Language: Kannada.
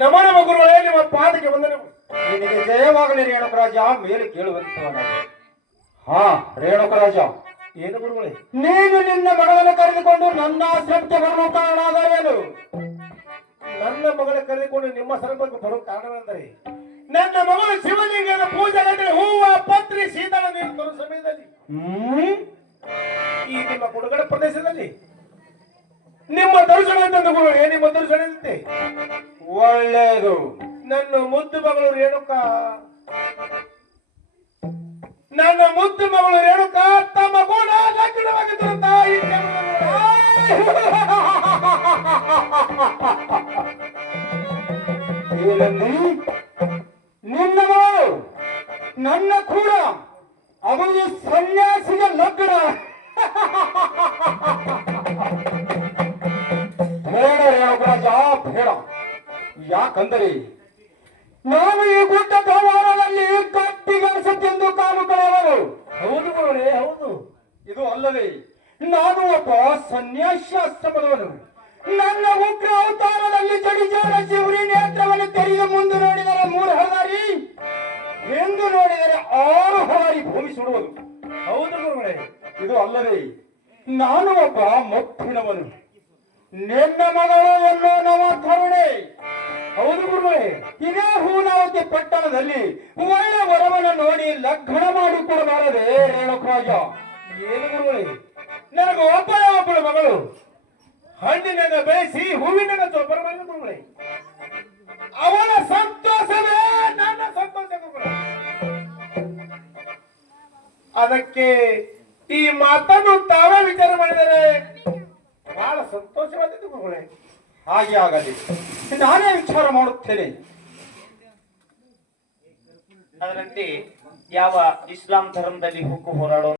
ನಮನ ಮಗುರುಗಳೇ, ನಿಮ್ಮ ಪಾದಕ್ಕೆ ವಂದನೆ. ನಿನಗೆ ಜಯವಾಗಲಿ ರೇಣುಕರಾಜ. ಮೇಲೆ ಕೇಳುವಂತ ಹಾ ರೇಣುಕರಾಜ, ಏನು ಗುರುಗಳೇ? ನೀನು ನಿನ್ನ ಮಗಳನ್ನು ಕರೆದುಕೊಂಡು ನನ್ನ ಆಶ್ರಮಕ್ಕೆ ಬರಲು ಕಾರಣವೇನು? ನನ್ನ ಮಗಳ ಕರೆದುಕೊಂಡು ನಿಮ್ಮ ಆಶ್ರಮಕ್ಕೆ ಬರುವ ಕಾರಣವೆಂದರೆ ನನ್ನ ಮಗಳು ಶಿವಲಿಂಗದ ಪೂಜೆ ಗಂಟೆ ಹೂವ ಪತ್ರಿ ಶೀತಳ ನೀರು ತರುವ ಸಮಯದಲ್ಲಿ ಈ ನಿಮ್ಮ ಕುಡುಗಡ ಪ್ರದೇಶದಲ್ಲಿ ನಿಮ್ಮ ದರ್ಶನ ತಂದು ಗುರುಗಳೇ, ನಿಮ್ಮ ದರ್ಶನ ಇರುತ್ತೆ. ಒಳ್ಳೆಯದು. ನನ್ನ ಮುದ್ದು ಮಗಳು ರೇಣುಕ, ನನ್ನ ಮುದ್ದು ಮಗಳು ರೇಣುಕ ತಮ್ಮ ಗುಣ ಲಗ್ನವಾಗಿದ್ದಂತ ಈ ನಿನ್ನ ಮಗಳು ನನ್ನ ಕೂಡ ಅವಳು ಸನ್ಯಾಸಿಗೆ ಲಗ್ನ. ಬೇಡ ರೇಣುಕರಾಜ ಬೇಡ. ಯಾಕಂದರೆ ನಾನು ಈ ಗುಡ್ಡ ಗವಾರದಲ್ಲಿ ಗಟ್ಟಿಗನಿಸುತ್ತೆಂದು ಕಾಲು ಕಳೆಯವರು. ಹೌದು ಗುರುಗಳೇ, ಹೌದು. ಇದು ಅಲ್ಲವೇ ನಾನು ಒಬ್ಬ ಸನ್ಯಾಸಾಶ್ರಮದವನು. ನನ್ನ ಉಗ್ರ ಅವತಾರದಲ್ಲಿ ಜಡಿಜಾರ ಶಿವರಿ ನೇತ್ರವನ್ನು ತೆರೆದು ಮುಂದೆ ನೋಡಿದರೆ 3 ಹಳದಾರಿ, ಎಂದು ನೋಡಿದರೆ 6 ಹಳಾರಿ ಭೂಮಿ ಸುಡುವುದು. ಹೌದು ಗುರುಗಳೇ, ಇದು ಅಲ್ಲವೇ ನಾನು ಒಬ್ಬ ಮುಪ್ಪಿನವನು. ನಿನ್ನ ಮಗಳು ಎಲ್ಲೋ ನವ ಕರುಣೆ. ಹೌದು ಗುರುಗಳೇ, ಇದೇ ಹೂನಾವತಿ ಪಟ್ಟಣದಲ್ಲಿ ಒಳ್ಳೆ ವರವನ್ನು ನೋಡಿ ಲಗ್ನ ಮಾಡಿಕೊಡಬಾರದೆ ರೇಣುಕರಾಜ? ಏನು ಗುರುಗಳೇ, ನನಗೆ ಒಬ್ಬಳು ಮಗಳು. ಹಣ್ಣಿನಾಗ ಬೆಳೆಸಿ ಹೂವಿನಾಗ ಬರಬಾರದು ಗುರುಗಳೇ. ಅವಳ ಸಂತೋಷವೇ ನನ್ನ ಸಂತೋಷ ಗುರುಗಳೇ. ಅದಕ್ಕೆ ಈ ಮಾತನ್ನು ತಾವೇ ವಿಚಾರ ಮಾಡಿದರೆ ಬಹಳ ಸಂತೋಷವಾದದ್ದು ಗುರುಗಳೇ. ಹಾಗೆ ಆಗಲಿ, ನಾನೇ ವಿಚಾರ ಮಾಡುತ್ತೇನೆ. ಅದರಂತೆ ಯಾವ ಇಸ್ಲಾಂ ಧರ್ಮದಲ್ಲಿ ಹುಕ್ಕು ಹೋರಾಡೋ